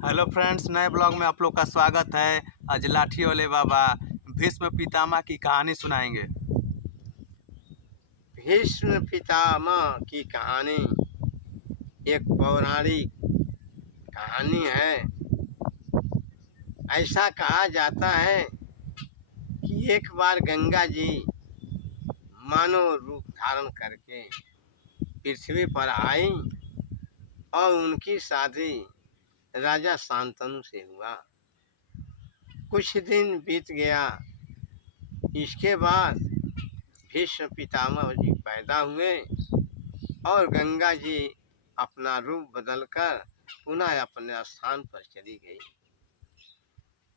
Hello friends, नए blog में आप लोग का स्वागत है। आज लाठी वाले बाबा भीष्म पितामह की कहानी सुनाएंगे। भीष्म पितामह की कहानी एक पौराणिक कहानी है। ऐसा कहा जाता है कि एक बार गंगा जी मानव रूप धारण करके पृथ्वी पर आई और उनकी शादी राजा शांतनु से हुआ। कुछ दिन बीत गया। इसके बाद भीष्म पितामह जी पैदा हुए और गंगा जी अपना रूप बदलकर पुनः अपने स्थान पर चली गई।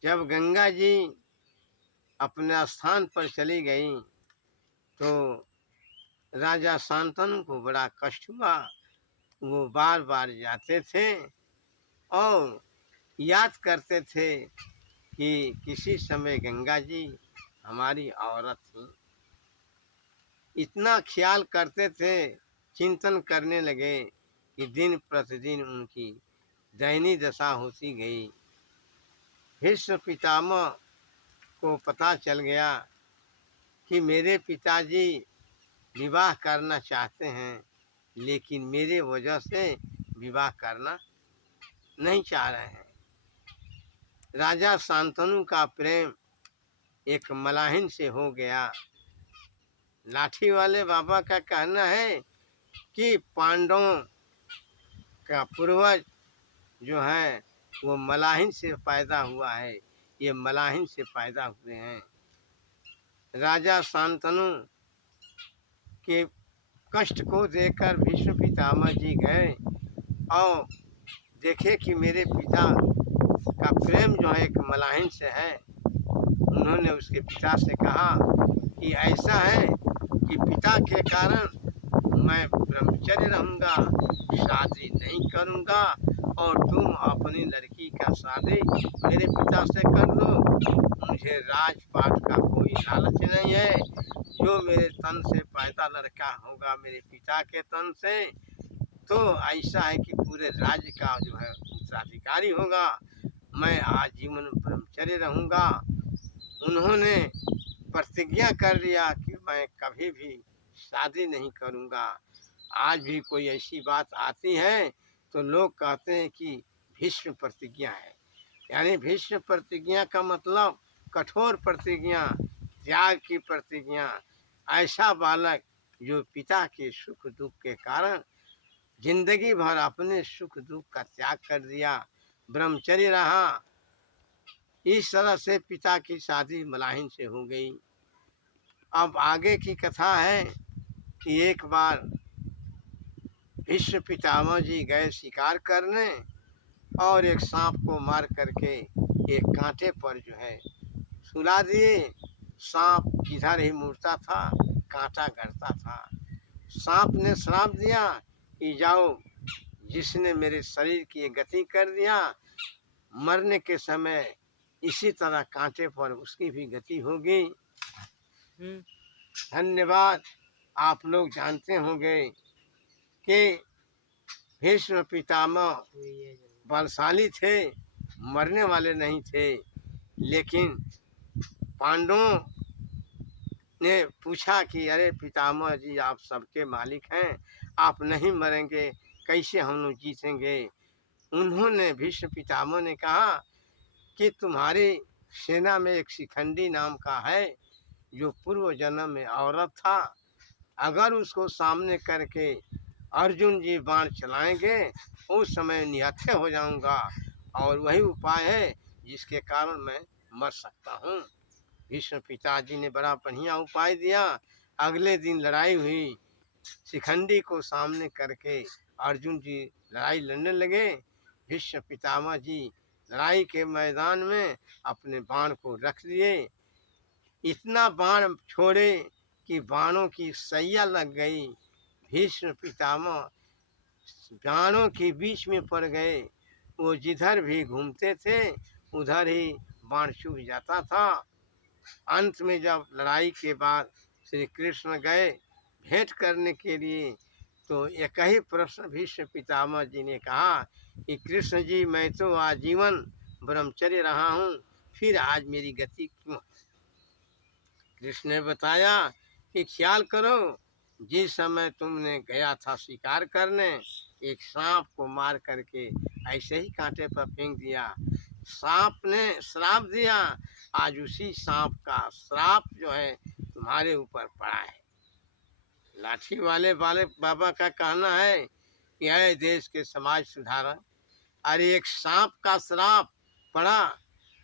जब गंगा जी अपने स्थान पर चली गई तो राजा शांतनु को बड़ा कष्ट हुआ। वो बार बार जाते थे और याद करते थे कि किसी समय गंगा जी हमारी औरत थी। इतना ख्याल करते थे, चिंतन करने लगे कि दिन प्रतिदिन उनकी दयनीय दशा होती गई। भीष्म पितामह को पता चल गया कि मेरे पिताजी विवाह करना चाहते हैं, लेकिन मेरे वजह से विवाह करना नहीं चाह रहे हैं। राजा शांतनु का प्रेम एक मलाहिन से हो गया। लाठी वाले बाबा का कहना है कि पांडवों का पूर्वज जो है वो मलाहिन से पैदा हुआ है, ये मलाहिन से पैदा हुए हैं। राजा शांतनु के कष्ट को देखकर भीष्म पितामह जी गए और देखे कि मेरे पिता का प्रेम जो है एक मलाहिन से है। उन्होंने उसके पिता से कहा कि ऐसा है कि पिता के कारण मैं ब्रह्मचर्य रहूँगा, शादी नहीं करूँगा और तुम अपनी लड़की का शादी मेरे पिता से कर दो। मुझे राजपाट का कोई लालच नहीं है। जो मेरे तन से पैदा लड़का होगा मेरे पिता के तन से, तो ऐसा है कि पूरे राज्य का जो है उत्तराधिकारी होगा। मैं आजीवन ब्रह्मचर्य रहूँगा। उन्होंने प्रतिज्ञा कर लिया कि मैं कभी भी शादी नहीं करूँगा। आज भी कोई ऐसी बात आती है तो लोग कहते हैं कि भीष्म प्रतिज्ञा है। यानी भीष्म प्रतिज्ञा का मतलब कठोर प्रतिज्ञा, त्याग की प्रतिज्ञा। ऐसा बालक जो पिता के सुख दुख के कारण जिंदगी भर अपने सुख दुख का त्याग कर दिया, ब्रह्मचर्य रहा। इस तरह से पिता की शादी मलाहिन से हो गई। अब आगे की कथा है कि एक बार भीष्म पितामह जी गए शिकार करने और एक सांप को मार करके एक कांटे पर जो है सुला दिए। सांप जिधर ही मुड़ता था कांटा गड़ता था। सांप ने श्राप दिया कि जाओ, जिसने मेरे शरीर की गति कर दिया, मरने के समय इसी तरह कांटे पर उसकी भी गति होगी। धन्यवाद। आप लोग जानते होंगे कि भीष्म पितामह बलशाली थे, मरने वाले नहीं थे। लेकिन पांडवों ने पूछा कि अरे पितामह जी, आप सबके मालिक हैं, आप नहीं मरेंगे, कैसे हम लोग जीतेंगे। उन्होंने भीष्म पितामह ने कहा कि तुम्हारी सेना में एक शिखंडी नाम का है जो पूर्व जन्म में औरत था। अगर उसको सामने करके अर्जुन जी बाण चलाएंगे उस समय निहत्थे हो जाऊंगा, और वही उपाय है जिसके कारण मैं मर सकता हूँ। भीष्म पिताजी ने बड़ा बढ़िया उपाय दिया। अगले दिन लड़ाई हुई। शिखंडी को सामने करके अर्जुन जी लड़ाई लड़ने लगे। भीष्म पितामह जी लड़ाई के मैदान में अपने बाण को रख दिए। इतना बाण छोड़े कि बाणों की सैया लग गई। भीष्म पितामह बाणों के बीच में पड़ गए। वो जिधर भी घूमते थे उधर ही बाण चुभ जाता था। अंत में जब लड़ाई के बाद श्री कृष्ण गए भेंट करने के लिए, तो एक ही प्रश्न भीष्म पितामह जी ने कहा कि कृष्ण जी मैं तो आजीवन ब्रह्मचर्य रहा हूँ, फिर आज मेरी गति क्यों? कृष्ण ने बताया कि ख्याल करो, जिस समय तुमने गया था शिकार करने, एक सांप को मार करके ऐसे ही कांटे पर फेंक दिया। सांप ने श्राप दिया, आज उसी सांप का श्राप जो है तुम्हारे ऊपर पड़ा है। लाठी वाले बाबा का कहना है कि है देश के समाज सुधारक, अरे एक सांप का श्राप पड़ा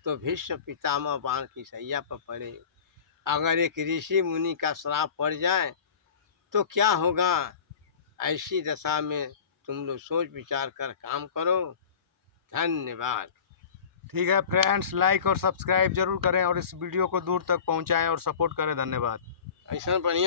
तो भीष्म पितामह बाण की सैया पर पड़े। अगर एक ऋषि मुनि का श्राप पड़ जाए तो क्या होगा? ऐसी दशा में तुम लोग सोच विचार कर काम करो। धन्यवाद। ठीक है फ्रेंड्स, लाइक और सब्सक्राइब जरूर करें और इस वीडियो को दूर तक पहुंचाएं और सपोर्ट करें। धन्यवाद। ऐसा बढ़िया